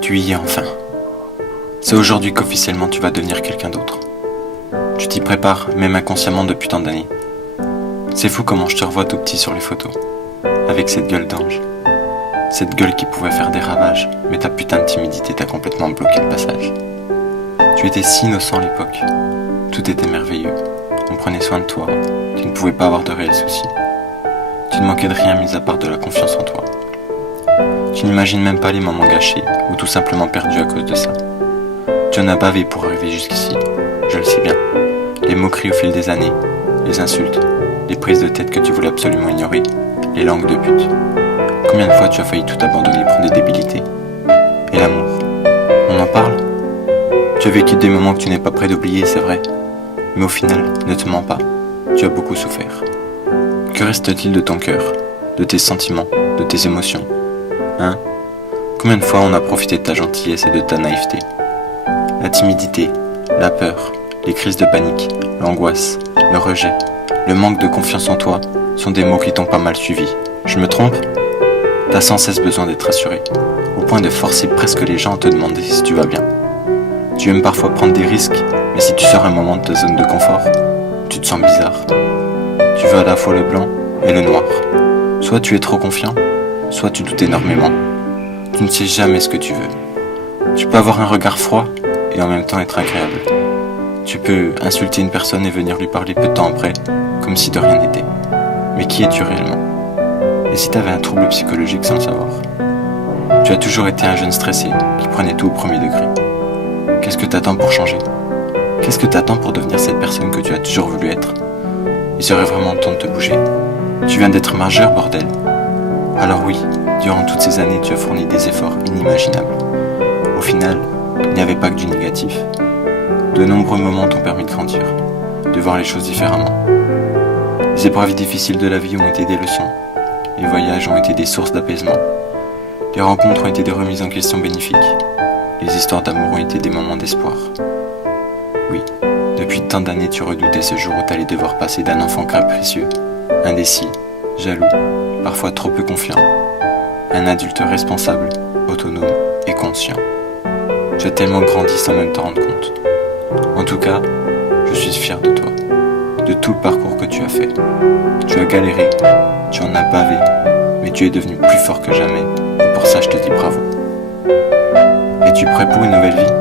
Tu y es enfin. C'est aujourd'hui qu'officiellement tu vas devenir quelqu'un d'autre. Tu t'y prépares, même inconsciemment depuis tant d'années. C'est fou comment je te revois tout petit sur les photos, avec cette gueule d'ange. Cette gueule qui pouvait faire des ravages, mais ta putain de timidité t'a complètement bloqué le passage. Tu étais si innocent à l'époque. Tout était merveilleux. On prenait soin de toi. Tu ne pouvais pas avoir de réels soucis. Tu ne manquais de rien mis à part de la confiance en toi. Tu n'imagines même pas les moments gâchés ou tout simplement perdus à cause de ça. Tu en as bavé pour arriver jusqu'ici, je le sais bien. Les moqueries au fil des années, les insultes, les prises de tête que tu voulais absolument ignorer, les langues de pute. Combien de fois tu as failli tout abandonner pour des débilités? Et l'amour, on en parle? Tu as vécu des moments que tu n'es pas prêt d'oublier, c'est vrai. Mais au final, ne te mens pas, tu as beaucoup souffert. Que reste-t-il de ton cœur, de tes sentiments, de tes émotions? Hein? Combien de fois on a profité de ta gentillesse et de ta naïveté? La timidité, la peur, les crises de panique, l'angoisse, le rejet, le manque de confiance en toi sont des mots qui t'ont pas mal suivi. Je me trompe? T'as sans cesse besoin d'être rassuré, au point de forcer presque les gens à te demander si tu vas bien. Tu aimes parfois prendre des risques, mais si tu sors un moment de ta zone de confort, tu te sens bizarre. Tu veux à la fois le blanc et le noir. Soit tu es trop confiant, soit tu doutes énormément. Tu ne sais jamais ce que tu veux. Tu peux avoir un regard froid et en même temps être agréable. Tu peux insulter une personne et venir lui parler peu de temps après, comme si de rien n'était. Mais qui es-tu réellement? Et si t'avais un trouble psychologique sans le savoir? Tu as toujours été un jeune stressé qui prenait tout au premier degré. Qu'est-ce que t'attends pour changer? Qu'est-ce que t'attends pour devenir cette personne que tu as toujours voulu être? Il serait vraiment temps de te bouger. Tu viens d'être majeur, bordel. Alors oui, durant toutes ces années, tu as fourni des efforts inimaginables. Au final, il n'y avait pas que du négatif. De nombreux moments t'ont permis de grandir, de voir les choses différemment. Les épreuves difficiles de la vie ont été des leçons. Les voyages ont été des sources d'apaisement. Les rencontres ont été des remises en question bénéfiques. Les histoires d'amour ont été des moments d'espoir. Oui, depuis tant d'années tu redoutais ce jour où t'allais devoir passer d'un enfant capricieux, indécis, jaloux, parfois trop peu confiant, à un adulte responsable, autonome et conscient. Tu as tellement grandi sans même t'en rendre compte. En tout cas, je suis fier de toi, de tout le parcours que tu as fait. Tu as galéré, tu en as bavé, mais tu es devenu plus fort que jamais, et pour ça je te dis bravo. Es-tu prêt pour une nouvelle vie ?